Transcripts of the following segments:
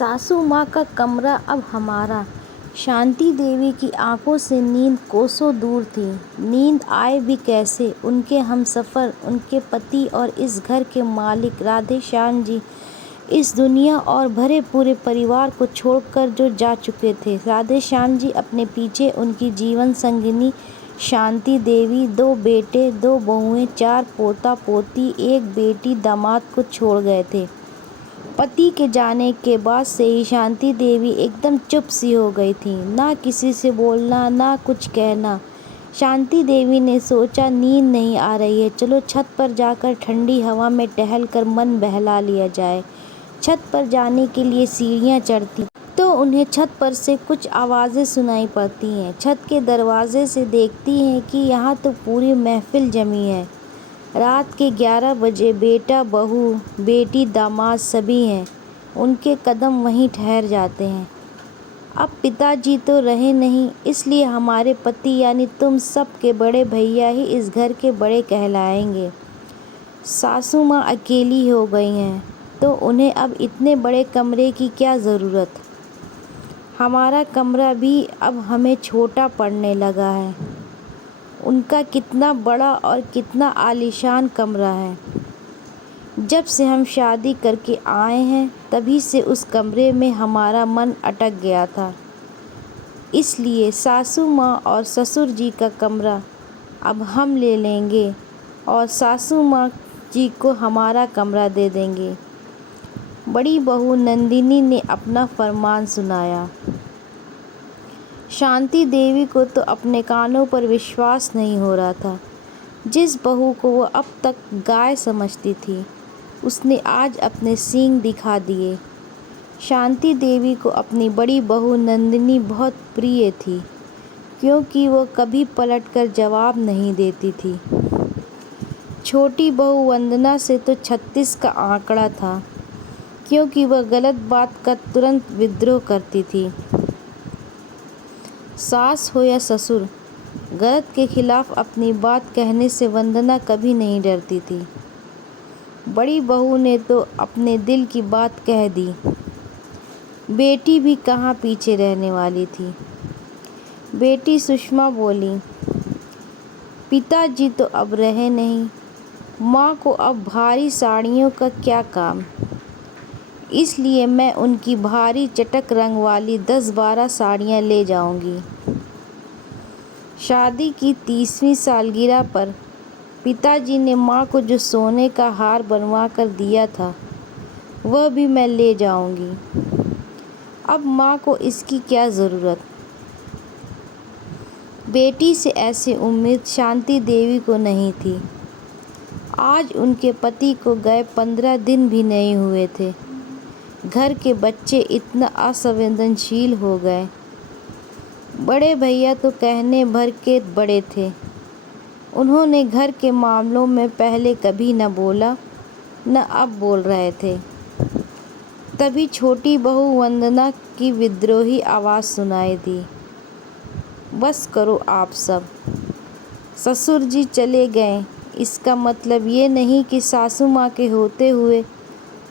सासू माँ का कमरा अब हमारा। शांति देवी की आंखों से नींद कोसों दूर थी। नींद आए भी कैसे, उनके हमसफ़र, उनके पति और इस घर के मालिक राधेश्याम जी इस दुनिया और भरे पूरे परिवार को छोड़कर जो जा चुके थे। राधेश्याम जी अपने पीछे उनकी जीवन संगिनी शांति देवी, 2 बेटे, 2 बहुएं, 4 पोता पोती, 1 बेटी दामाद को छोड़ गए थे। पति के जाने के बाद से ही शांति देवी एकदम चुप सी हो गई थी। ना किसी से बोलना, ना कुछ कहना। शांति देवी ने सोचा नींद नहीं आ रही है, चलो छत पर जाकर ठंडी हवा में टहल कर मन बहला लिया जाए। छत पर जाने के लिए सीढ़ियाँ चढ़ती तो उन्हें छत पर से कुछ आवाज़ें सुनाई पड़ती हैं। छत के दरवाजे से देखती हैं कि यहाँ तो पूरी महफिल जमी है। रात के 11 बजे बेटा, बहू, बेटी, दामाद सभी हैं। उनके कदम वहीं ठहर जाते हैं। अब पिताजी तो रहे नहीं, इसलिए हमारे पति यानी तुम सब के बड़े भैया ही इस घर के बड़े कहलाएंगे। सासू माँ अकेली हो गई हैं तो उन्हें अब इतने बड़े कमरे की क्या ज़रूरत। हमारा कमरा भी अब हमें छोटा पड़ने लगा है। उनका कितना बड़ा और कितना आलीशान कमरा है। जब से हम शादी करके आए हैं तभी से उस कमरे में हमारा मन अटक गया था। इसलिए सासू माँ और ससुर जी का कमरा अब हम ले लेंगे और सासू माँ जी को हमारा कमरा दे देंगे। बड़ी बहू नंदिनी ने अपना फरमान सुनाया। शांति देवी को तो अपने कानों पर विश्वास नहीं हो रहा था। जिस बहू को वो अब तक गाय समझती थी, उसने आज अपने सींग दिखा दिए। शांति देवी को अपनी बड़ी बहू नंदिनी बहुत प्रिय थी, क्योंकि वो कभी पलटकर जवाब नहीं देती थी। छोटी बहू वंदना से तो 36 का आंकड़ा था, क्योंकि वह गलत बात का तुरंत विद्रोह करती थी। सास हो या ससुर, गलत के खिलाफ अपनी बात कहने से वंदना कभी नहीं डरती थी। बड़ी बहू ने तो अपने दिल की बात कह दी। बेटी भी कहाँ पीछे रहने वाली थी। बेटी सुषमा बोली, पिताजी तो अब रहे नहीं, माँ को अब भारी साड़ियों का क्या काम, इसलिए मैं उनकी भारी चटक रंग वाली 10-12 साड़ियाँ ले जाऊंगी। शादी की 30वीं सालगिरह पर पिताजी ने माँ को जो सोने का हार बनवा कर दिया था, वह भी मैं ले जाऊंगी। अब माँ को इसकी क्या ज़रूरत। बेटी से ऐसी उम्मीद शांति देवी को नहीं थी। आज उनके पति को गए 15 दिन भी नहीं हुए थे। घर के बच्चे इतना असंवेदनशील हो गए। बड़े भैया तो कहने भर के बड़े थे। उन्होंने घर के मामलों में पहले कभी न बोला, न अब बोल रहे थे। तभी छोटी बहू वंदना की विद्रोही आवाज़ सुनाई दी, बस करो आप सब। ससुर जी चले गए, इसका मतलब ये नहीं कि सासू माँ के होते हुए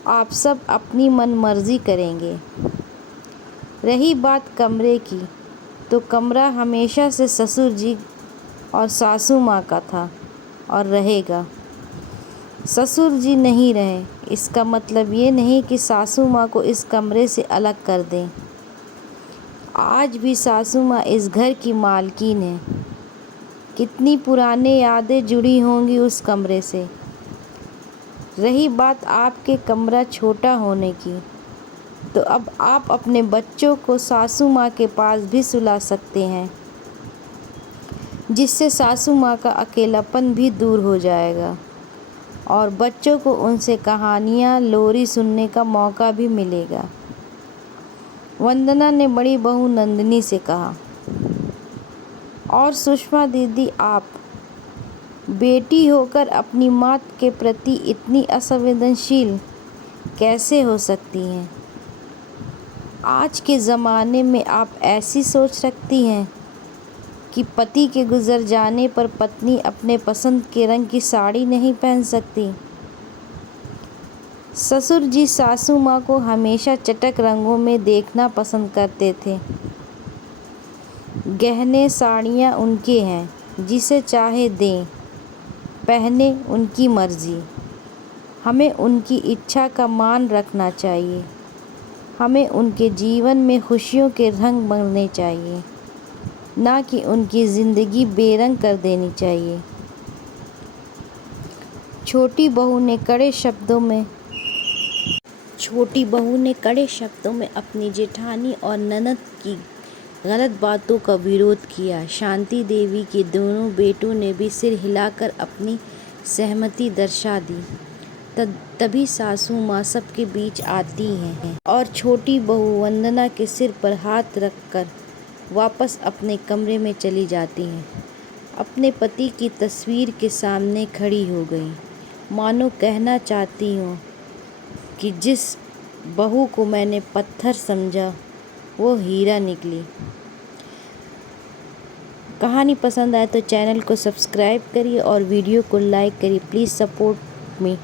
आप सब अपनी मनमर्जी करेंगे। रही बात कमरे की, तो कमरा हमेशा से ससुर जी और सासू माँ का था और रहेगा। ससुर जी नहीं रहे, इसका मतलब ये नहीं कि सासू माँ को इस कमरे से अलग कर दें। आज भी सासू माँ इस घर की मालकिन है। कितनी पुरानी यादें जुड़ी होंगी उस कमरे से। रही बात आपके कमरा छोटा होने की, तो अब आप अपने बच्चों को सासू माँ के पास भी सुला सकते हैं, जिससे सासू माँ का अकेलापन भी दूर हो जाएगा और बच्चों को उनसे कहानियाँ, लोरी सुनने का मौका भी मिलेगा। वंदना ने बड़ी बहू नंदिनी से कहा। और सुषमा दीदी, आप बेटी होकर अपनी माँ के प्रति इतनी असंवेदनशील कैसे हो सकती हैं। आज के ज़माने में आप ऐसी सोच रखती हैं कि पति के गुजर जाने पर पत्नी अपने पसंद के रंग की साड़ी नहीं पहन सकती। ससुर जी सासू माँ को हमेशा चटक रंगों में देखना पसंद करते थे। गहने साड़ियाँ उनके हैं, जिसे चाहे दें, पहने उनकी मर्जी। हमें उनकी इच्छा का मान रखना चाहिए। हमें उनके जीवन में खुशियों के रंग भरने चाहिए, ना कि उनकी ज़िंदगी बेरंग कर देनी चाहिए। छोटी बहू ने कड़े शब्दों में अपनी जेठानी और ननद की गलत बातों का विरोध किया। शांति देवी के दोनों बेटों ने भी सिर हिलाकर अपनी सहमति दर्शा दी। तभी सासू माँ सबके बीच आती हैं और छोटी बहू वंदना के सिर पर हाथ रखकर वापस अपने कमरे में चली जाती हैं। अपने पति की तस्वीर के सामने खड़ी हो गई, मानो कहना चाहती हूँ कि जिस बहू को मैंने पत्थर समझा वो हीरा निकली। कहानी पसंद आए तो चैनल को सब्सक्राइब करिए और वीडियो को लाइक करिए। Please support me.